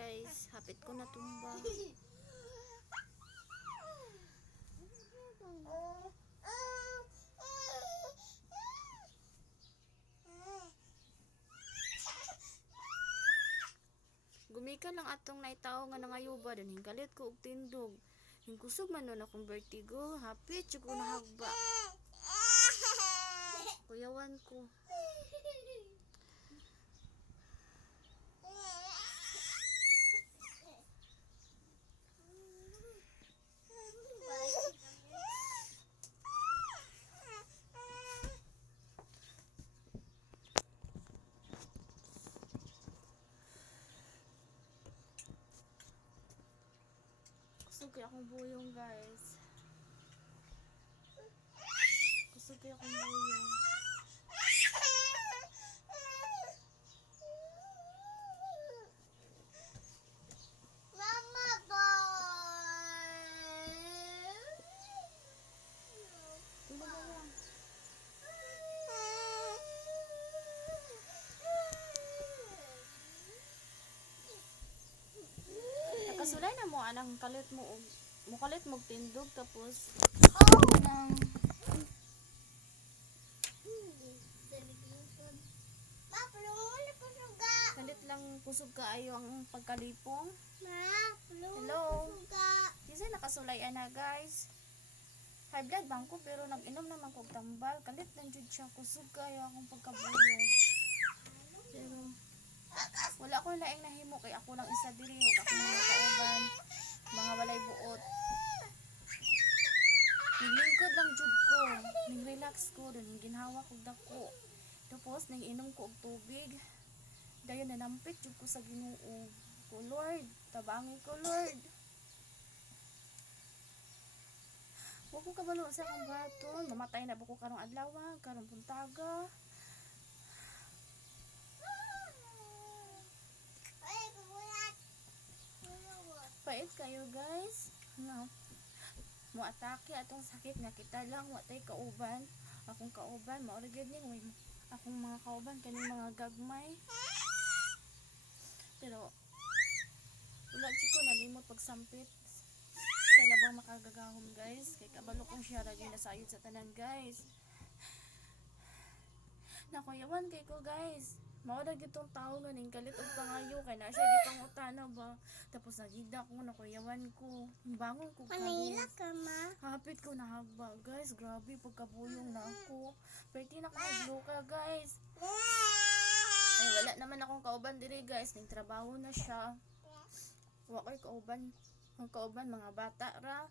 guys, hapit ko na tumba. Gumikan lang atong naitaw nga nangayuba din hingkalit ko og tindog. Hingkusog man nun akong vertigo, hapit jud ko nahagba. Kuyawan ko. Kusog kay akong buyong guys. Kusog kay akong buyong. Mama boy. Tulog ka lang. Nakasulay na mo anang kalit mo og mukalit mo og tindog tapos nang Ma, pulungan ko suga. kalit lang kusog kaayo ang pagkalipong. Ma, pulungan Hello? ko suga. Kasi nakasulay na guys. High blood bang ko pero nag-inom naman kog tambal. Kalit lang jud siya kusog kaayo akong pagkabuyong. Pero wala ko laing nahimo kay ako lang isa diri ug ako mga kauban mga walay buot. Nilingkod lang jud ko, ning relax ko dun ginhawa kog dako. Tapos nang inom ko og tubig. Dayon nanampik jud ko sa Ginoo. Ko Lord, tabangi ko Lord. Wa ko kabalo sa akong baton, mamatay na ba ko karong adlaw, karong buntaga. Ay, kukulat. Pait kayo guys. Nga. Mo atake atong sakit nga kita lang wa tay kauban. Akong kauban mao ra gyud ning akong mga kauban kaning mga gagmay. Pero wala jud ko nalimot pagsampit sa labang makagagahom guys. Kay kabalo kong siya ra gyud nasayod sa tanan guys. Nakuyawan kay ko guys. Mao ra gyud tong tawo nga ning kalit og pangayo kay na siya gipangutana ba. Tapos nagida ko nakuyawan ko. Bangon ko Manila kalit. ka, ma. Hapit ko nahagba guys. Grabe pagkabuyong na ako. Pwede na ko nagluka guys. Ay wala naman akong kauban diri guys. Ning trabaho na siya. Wa ko'y kauban. Ang kauban mga bata ra.